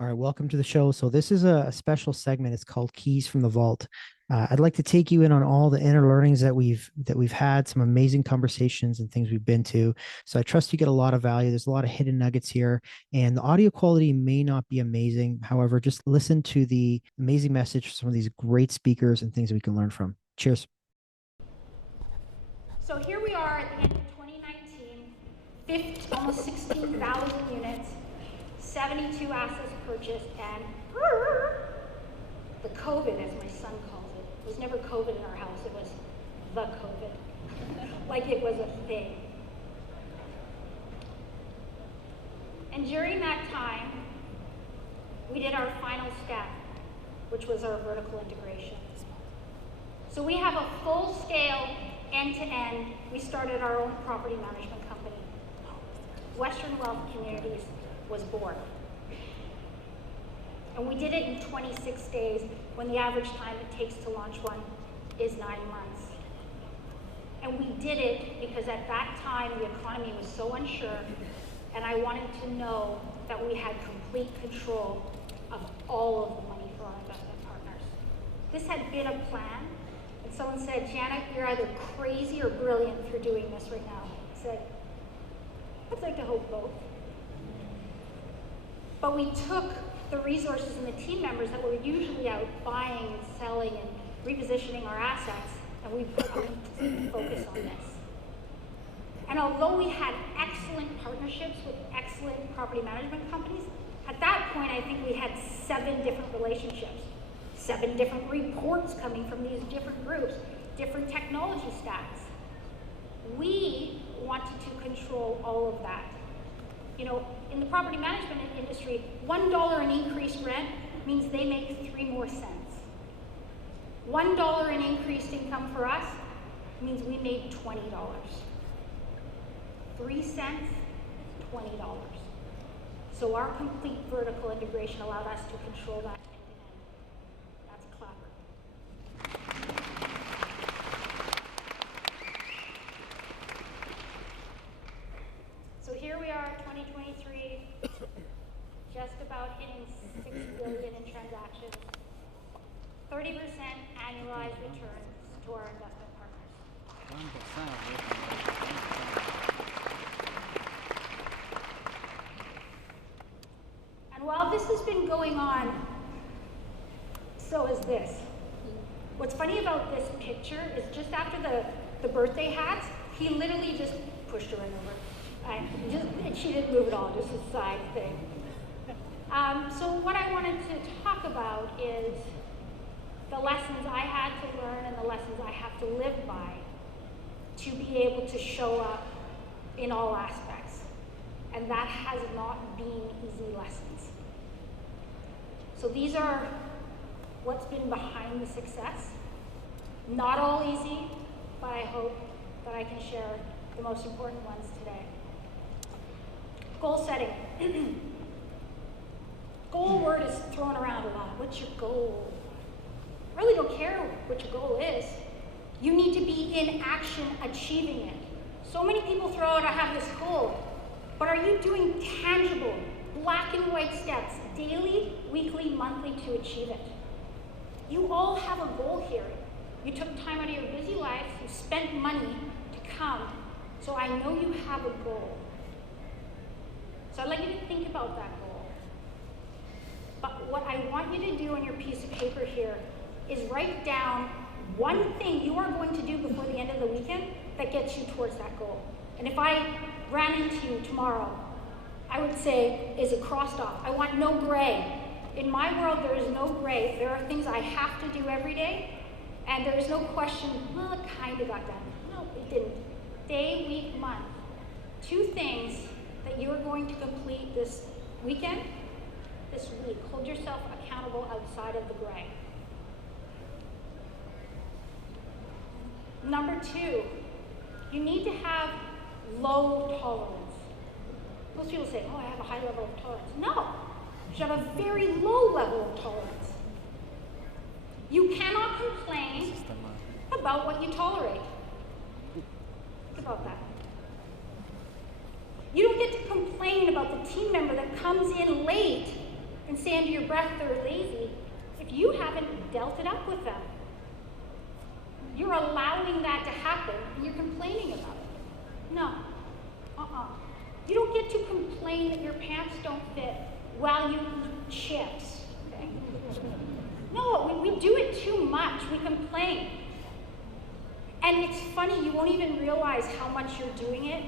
All right, welcome to the show. So this is a special segment. It's called Keys from the Vault. I'd like to take you in on all the inner learnings that we've had, some amazing conversations and things we've been to. So I trust you get a lot of value. There's a lot of hidden nuggets here, and the audio quality may not be amazing. However, just listen to the amazing message from some of these great speakers and things that we can learn from. Cheers. So here we are at the end of 2019, almost 16,000 units, 72 assets purchased, and the COVID, as my son calls it. It was never COVID in our house, it was the COVID. Like it was a thing. And during that time, we did our final step, which was our vertical integration. So we have a full-scale, end-to-end, we started our own property management company. Western Wealth Communities was born. And we did it in 26 days, when the average time it takes to launch one is 9 months. And we did it because at that time, the economy was so unsure, and I wanted to know that we had complete control of all of the money for our investment partners. This had been a plan, and someone said, Janet, you're either crazy or brilliant for doing this right now. I said, I'd like to hope both. But we took the resources and the team members that were usually out buying and selling and repositioning our assets, and we put a complete focus on this. And although we had excellent partnerships with excellent property management companies, at that point I think we had 7 different relationships, 7 different reports coming from these different groups, different technology stacks. We wanted to control all of that. You know, in the property management industry, $1 in increased rent means they make 3 more cents. $1 in increased income for us means we made $20. 3 cents, $20. So our complete vertical integration allowed us to control that end-to-end. That's a clapper. So here we are, 2023, just about hitting $6 billion in transactions, 30% annualized returns to our investment partners. 1%. And while this has been going on, so is this. What's funny about this picture is just after the birthday hats, he literally just pushed her right over. And she didn't move at all, just a side thing. So what I wanted to talk about is the lessons I had to learn and the lessons I have to live by to be able to show up in all aspects. And that has not been easy lessons. So these are what's been behind the success. Not all easy, but I hope that I can share the most important ones today. Goal setting. Goal word is thrown around a lot. What's your goal? I really don't care what your goal is. You need to be in action achieving it. So many people throw out, I have this goal, but are you doing tangible, black and white steps, daily, weekly, monthly to achieve it? You all have a goal here. You took time out of your busy lives, you spent money to come, so I know you have a goal. So I'd like you to think about that goal. But what I want you to do on your piece of paper here is write down one thing you are going to do before the end of the weekend that gets you towards that goal. And if I ran into you tomorrow, I would say, is it crossed off? I want no gray. In my world, there is no gray. There are things I have to do every day, and there is no question, well, it kind of got done. No, it didn't. Day, week, month. 2 things that you are going to complete this weekend, this week. Hold yourself accountable outside of the gray. Number 2, you need to have low tolerance. Most people say, oh, I have a high level of tolerance. No, you should have a very low level of tolerance. You cannot complain about what you tolerate. Think about that. You don't get to complain about the team member that comes in late and say under your breath they're lazy if you haven't dealt it up with them. You're allowing that to happen and you're complaining about it. No. You don't get to complain that your pants don't fit while you eat chips. Okay? No, we do it too much. We complain. And it's funny, you won't even realize how much you're doing it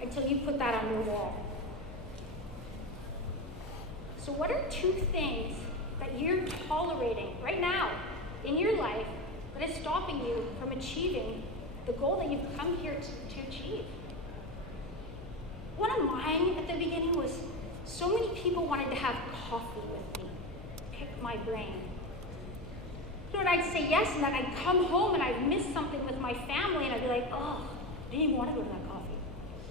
until you put that on your wall. So what are 2 things that you're tolerating right now in your life that is stopping you from achieving the goal that you've come here to achieve? One of mine at the beginning was so many people wanted to have coffee with me, pick my brain. You know, and I'd say yes, and then I'd come home and I'd miss something with my family, and I'd be like, oh, I didn't even want to go to that coffee.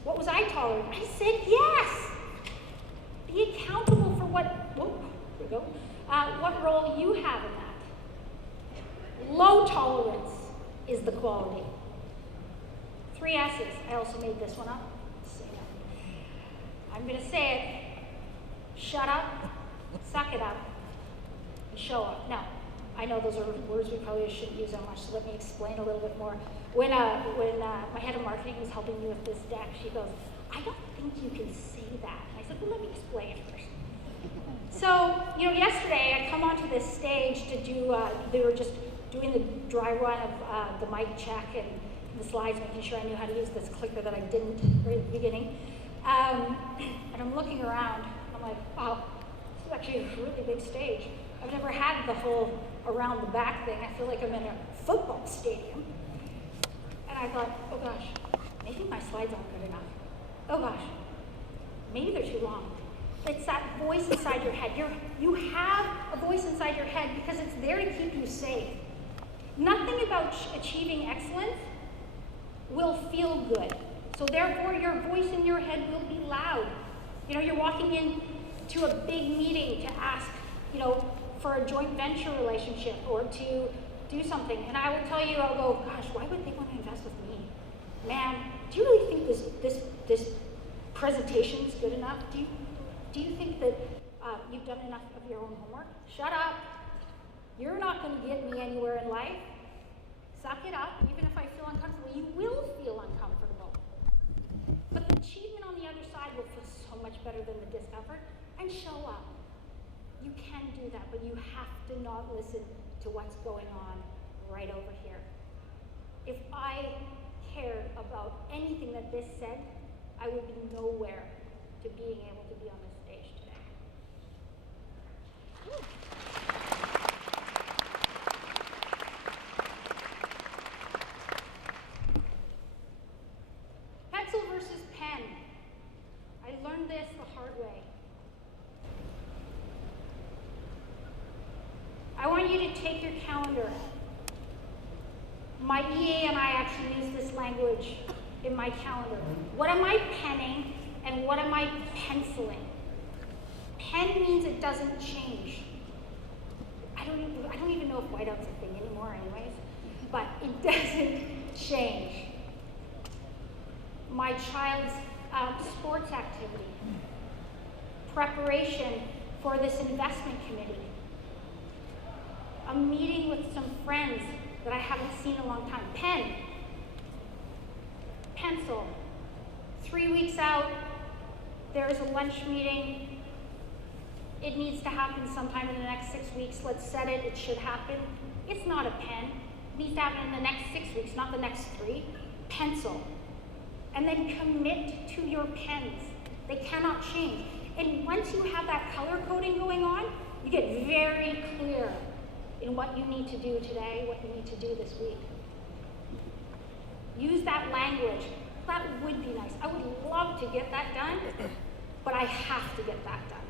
What was I tolerating? I said yes. Be accountable for what role you have in that. Low tolerance is the quality. 3 S's. I also made this one up. I'm going to say it. Shut up, suck it up, and show up. Now, I know those are words we probably shouldn't use that much, so let me explain a little bit more. When my head of marketing was helping me with this deck, she goes, I don't think you can say that. And I said, well, let me explain first. So, yesterday I come onto this stage to do, they were just doing the dry run of the mic check and the slides, making sure I knew how to use this clicker that I didn't right at the beginning. And I'm looking around, I'm like, wow, this is actually a really big stage. I've never had the whole around the back thing. I feel like I'm in a football stadium. And I thought, oh gosh, maybe my slides aren't good enough. Oh gosh, maybe they're too long. It's that voice inside your head. You have a voice inside your head because it's there to keep you safe. Nothing about achieving excellence will feel good. So therefore, your voice in your head will be loud. You're walking into a big meeting to ask, for a joint venture relationship or to do something. And I will tell you, I'll go, gosh, why would they want to invest with me? Man, do you really think this presentation is good enough? Do you think that you've done enough of your own homework? Shut up. You're not going to get me anywhere in life. Suck it up. Even if I feel uncomfortable, you will feel uncomfortable. But the achievement on the other side will feel so much better than the discomfort. And show up. You can do that, but you have to not listen to what's going on right over here. If I cared about anything that this said, I would be nowhere to being able to be on this stage today. Pencil versus pen. I learned this the hard way. I want you to take your calendar. My EA and I actually use this language in my calendar. What am I penning and what am I penciling? Pen means it doesn't change. I don't even know if whiteout's a thing anymore anyways, but it doesn't change. My child's sports activity, preparation for this investment committee, a meeting with some friends that I haven't seen in a long time. Pen, pencil. 3 weeks out, there is a lunch meeting. It needs to happen sometime in the next 6 weeks. Let's set it. It should happen. It's not a pen. It needs to happen in the next 6 weeks, not the next 3. Pencil. And then commit to your pens. They cannot change. And once you have that color coding going on, you get very clear in what you need to do today, what you need to do this week. Use that language. That would be nice. I would love to get that done, but I have to get that done.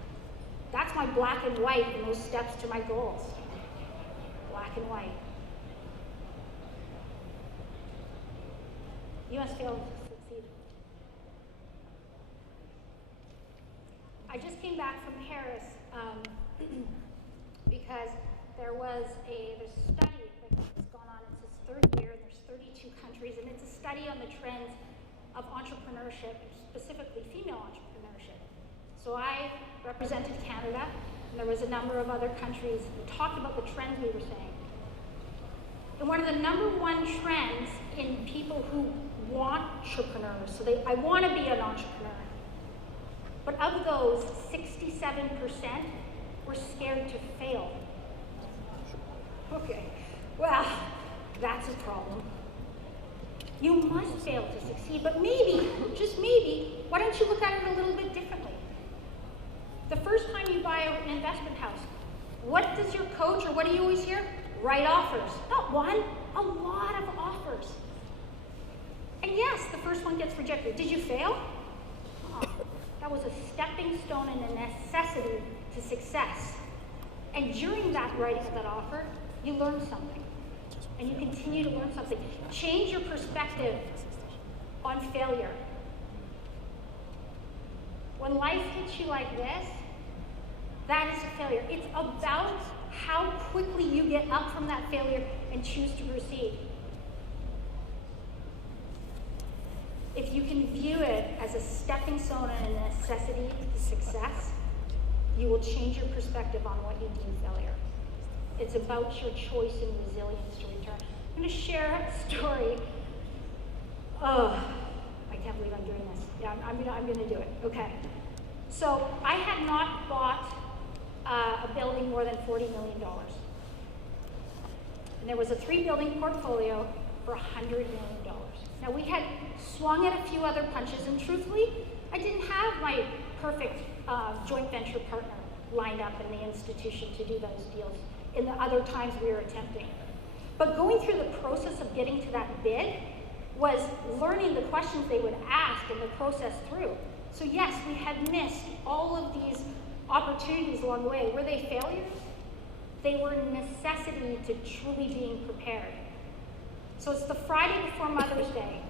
That's my black and white and those steps to my goals. Black and white. You must fail to succeed. I just came back from Paris because there's a study that's gone on. It's its 3rd year, and there's 32 countries, and it's a study on the trends of entrepreneurship, specifically female entrepreneurship. So I represented Canada, and there was a number of other countries. We talked about the trends we were saying. And one of the number one trends in people who want entrepreneurs, so I want to be an entrepreneur, but of those, 67% were scared to fail. Okay, well, that's a problem. You must fail to succeed, but maybe, just maybe, why don't you look at it a little bit differently? The first time you buy an investment house, what does your coach, or what do you always hear? Write offers. Not one, a lot of offers. And yes, the first one gets rejected. Did you fail? Oh, that was a stepping stone and a necessity to success. And during that writing of that offer, you learn something. And you continue to learn something. Change your perspective on failure. When life hits you like this, that is a failure. It's about how quickly you get up from that failure and choose to proceed. If you can view it as a stepping stone and a necessity to success, you will change your perspective on what you deem failure. It's about your choice and resilience to return. I'm going to share a story. Oh, I can't believe I'm doing this. Yeah, I'm going to do it. Okay. So I had not bought a building more than $40 million. And there was a 3-building portfolio for $100 million. Now we had swung at a few other punches, and truthfully, I didn't have my perfect joint venture partner lined up in the institution to do those deals in the other times we were attempting. But going through the process of getting to that bid was learning the questions they would ask and the process through. So yes, we had missed all of these opportunities along the way. Were they failures? They were a necessity to truly being prepared. So it's the Friday before Mother's Day,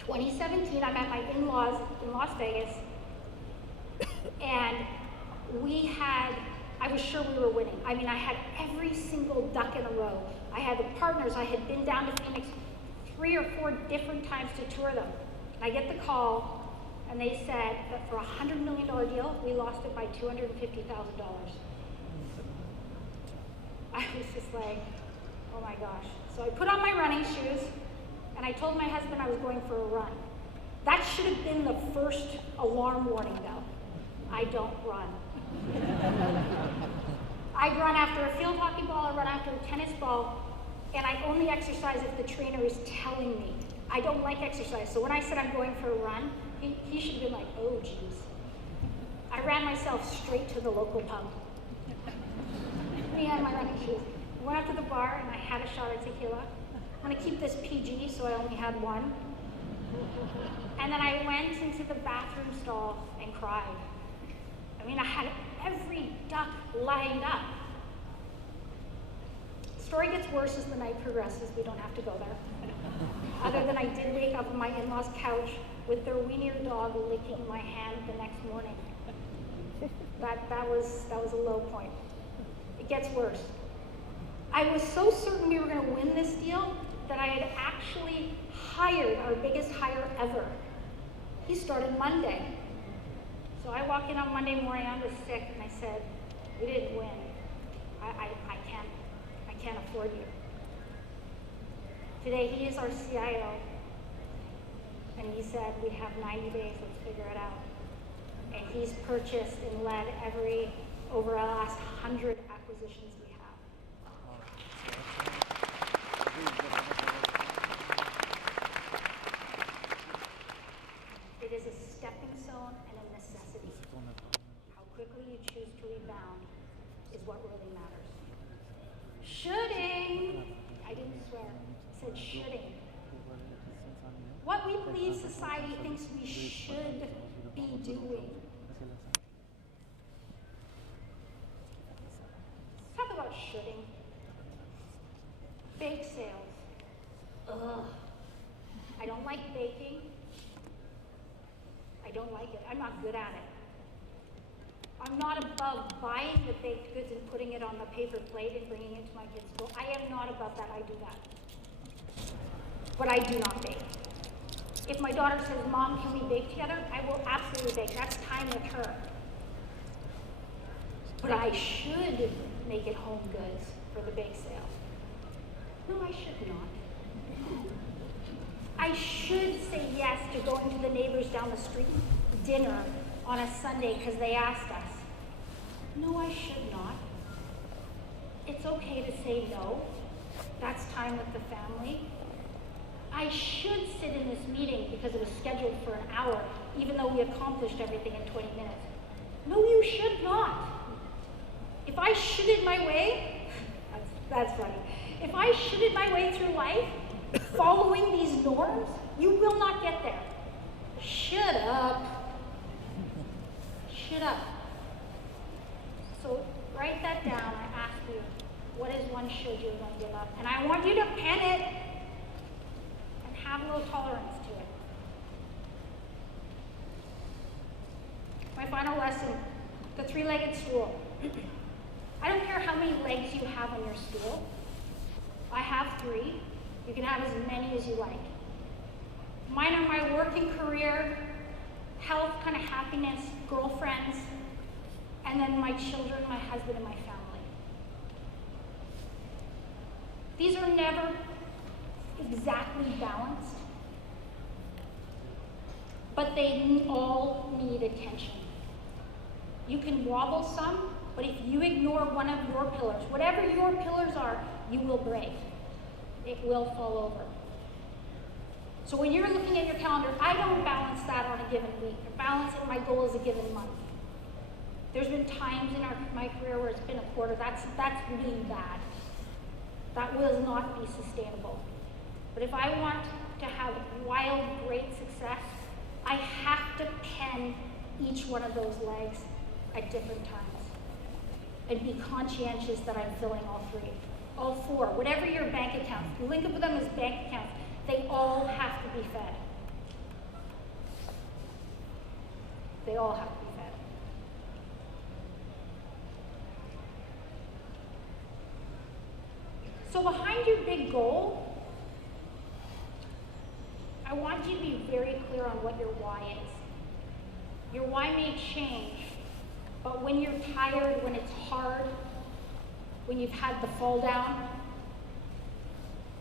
2017. I'm at my in-laws in Las Vegas, and I was sure we were winning. I mean, I had every single duck in a row. I had the partners. I had been down to Phoenix 3 or 4 different times to tour them. And I get the call, and they said that for a $100 million deal, we lost it by $250,000. I was just like, oh my gosh. So I put on my running shoes, and I told my husband I was going for a run. That should have been the first alarm warning bell. I don't run. I run after a field hockey ball, I run after a tennis ball, and I only exercise if the trainer is telling me. I don't like exercise, so when I said I'm going for a run, he should have been like, oh geez. I ran myself straight to the local pub. Me and my running shoes. I went up to the bar and I had a shot of tequila. I'm gonna keep this PG, so I only had one. And then I went into the bathroom stall and cried. I mean, I had every duck lined up. The story gets worse as the night progresses. We don't have to go there. Other than I did wake up on my in-laws' couch with their weenie dog licking my hand the next morning. That was a low point. It gets worse. I was so certain we were going to win this deal that I had actually hired our biggest hire ever. He started Monday. So I walk in on Monday morning, I was sick, and I said, we didn't win. I can't afford you. Today he is our CIO, and he said, we have 90 days, let's figure it out. And he's purchased and led over the last 100 acquisitions we have. It is a stepping stone and a necessity. How quickly you choose to rebound is what really matters. Shoulding, I didn't swear, I said shoulding. What we believe society thinks we should be doing. Let's talk about shoulding. Bake sales. Ugh. I don't like baking. I don't like it. I'm not good at it. I'm not above buying the baked goods and putting it on the paper plate and bringing it to my kids' school. I am not above that. I do that. But I do not bake. If my daughter says, Mom, can we bake together? I will absolutely bake. That's time with her. But I should make it home goods for the bake sale. No, I should not. I should say yes to going to the neighbors down the street dinner on a Sunday because they asked us. No, I should not. It's okay to say no. That's time with the family. I should sit in this meeting because it was scheduled for an hour, even though we accomplished everything in 20 minutes. No, you should not. If I shoulded my way, that's funny. If I shoulded my way through life, following these norms, you will not get there. Shut up. Shut up. So write that down. I ask you, what is one should you're going to give up? And I want you to pen it and have a little tolerance to it. My final lesson, the three-legged stool. I don't care how many legs you have on your stool. I have 3. You can have as many as you like. Mine are my working career, health, kind of happiness, girlfriends, and then my children, my husband, and my family. These are never exactly balanced, but they all need attention. You can wobble some, but if you ignore one of your pillars, whatever your pillars are, you will break. It will fall over. So when you're looking at your calendar, I don't balance that on a given week. I balance it, my goal is a given month. There's been times in my career where it's been a quarter. That's really bad. That will not be sustainable. But if I want to have wild, great success, I have to pen each one of those legs at different times and be conscientious that I'm filling all 3, all 4, whatever your bank accounts. Think of them as bank accounts. They all have to be fed. They all have to be fed. So behind your big goal, I want you to be very clear on what your why is. Your why may change, but when you're tired, when it's hard, when you've had the fall down,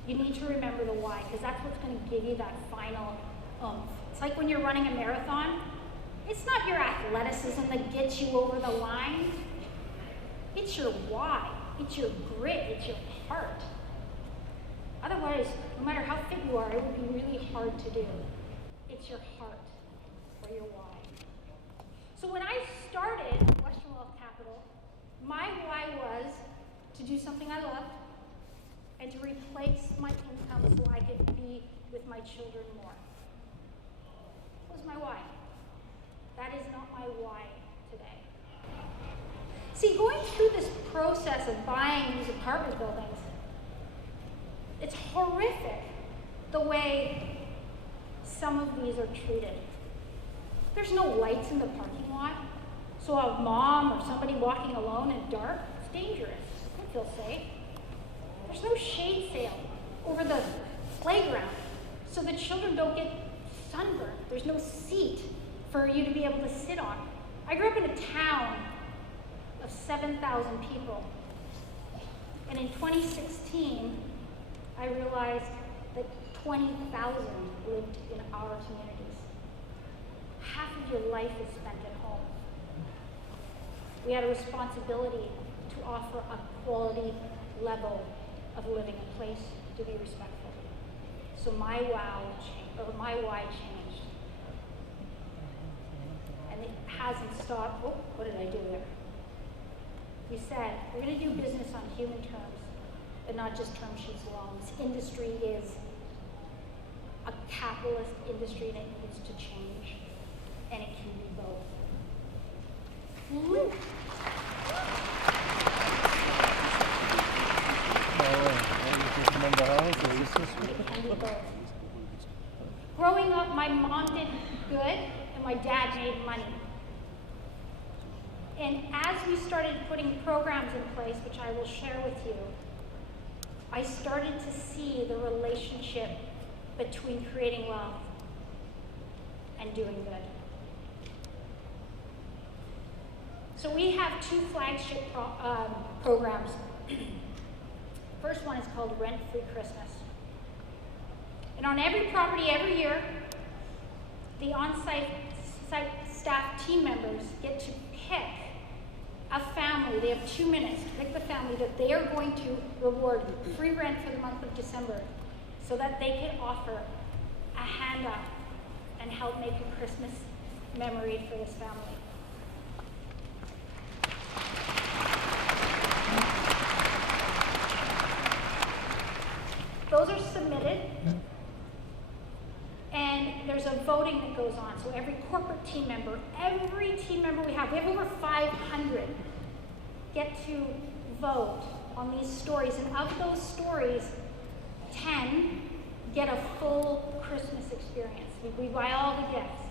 you need to remember the why, because that's what's going to give you that final oomph. It's like when you're running a marathon. It's not your athleticism that gets you over the line. It's your why. It's your grit. It's your heart. Otherwise, no matter how fit you are, it would be really hard to do. It's your heart or your why. So when I started Western Wealth Capital, my why was to do something I loved and to replace my income so I could be with my children more. That was my why. That is not my why today. See, going through this process of buying these apartment buildings, it's horrific the way some of these are treated. There's no lights in the parking lot, so a mom or somebody walking alone in dark, it's dangerous. They don't feel safe. There's no shade sail over the playground, so the children don't get sunburned. There's no seat for you to be able to sit on. I grew up in a town of 7,000 people, and in 2016, I realized that 20,000 lived in our communities. Half of your life is spent at home. We had a responsibility to offer a quality level of living, a place to be respectful. So my why changed. And it hasn't stopped. Oh, what did I do there? We said, we're going to do business on human terms, but not just term sheets alone. This industry is a capitalist industry and it needs to change. And it can be both. Woo. It can be both. Growing up, my mom did good and my dad made money. And as we started putting programs in place, which I will share with you, I started to see the relationship between creating wealth and doing good. So we have two flagship programs. First one is called Rent-Free Christmas. And on every property every year, the on-site staff team members get to pick a family. They have 2 minutes to pick the family that they are going to reward free rent for the month of December so that they can offer a hand up and help make a Christmas memory for this family. Those are submitted, and there's a voting that goes on. So every corporate team member, every team member we have over 500, get to vote on these stories. And of those stories, 10 get a full Christmas experience. We buy all the gifts.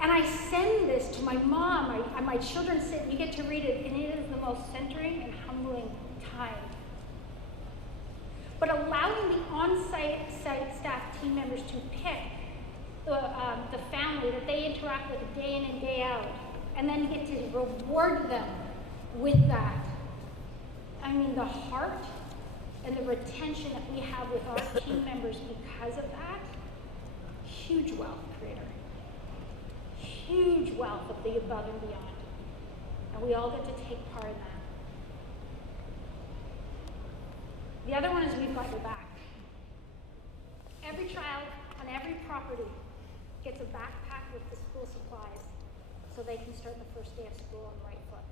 And I send this to my mom, and my children sit, and you get to read it, and it is the most centering and humbling time. But allowing the on-site staff team members to pick the family that they interact with day in and day out, and then get to reward them with that. I mean, the heart and the retention that we have with our team members because of that, huge wealth creator. Huge wealth of the above and beyond. And we all get to take part in that. The other one is We've Got Your Back. Every child on every property gets a backpack with the school supplies so they can start the first day of school on the right foot.